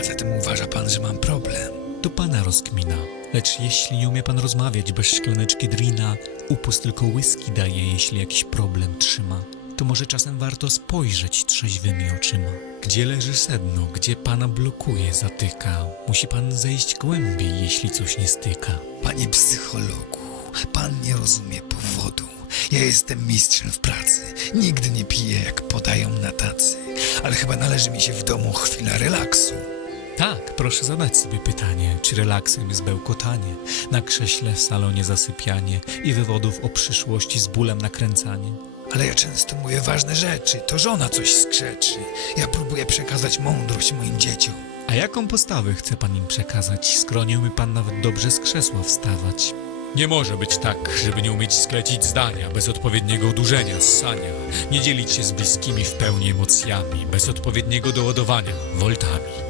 A zatem uważa pan, że mam problem? To pana rozkmina. Lecz jeśli nie umie pan rozmawiać bez szklaneczki drina, upust tylko whisky daje, jeśli jakiś problem trzyma. To może czasem warto spojrzeć trzeźwymi oczyma. Gdzie leży sedno, gdzie pana blokuje, zatyka. Musi pan zejść głębiej, jeśli coś nie styka. Panie psychologu, pan nie rozumie powodu. Ja jestem mistrzem w pracy. Nigdy nie piję, jak podają na tacy. Ale chyba należy mi się w domu chwila relaksu. Tak, proszę zadać sobie pytanie, czy relaksem jest bełkotanie, na krześle w salonie zasypianie i wywodów o przyszłości z bólem nakręcanie. Ale ja często mówię ważne rzeczy. To żona coś skrzeczy. Ja próbuję przekazać mądrość moim dzieciom. A jaką postawę chce pan im przekazać, skoro nie umie pan nawet dobrze z krzesła wstawać? Nie może być tak, żeby nie umieć sklecić zdania bez odpowiedniego udurzenia, ssania, nie dzielić się z bliskimi w pełni emocjami, bez odpowiedniego doładowania, voltami.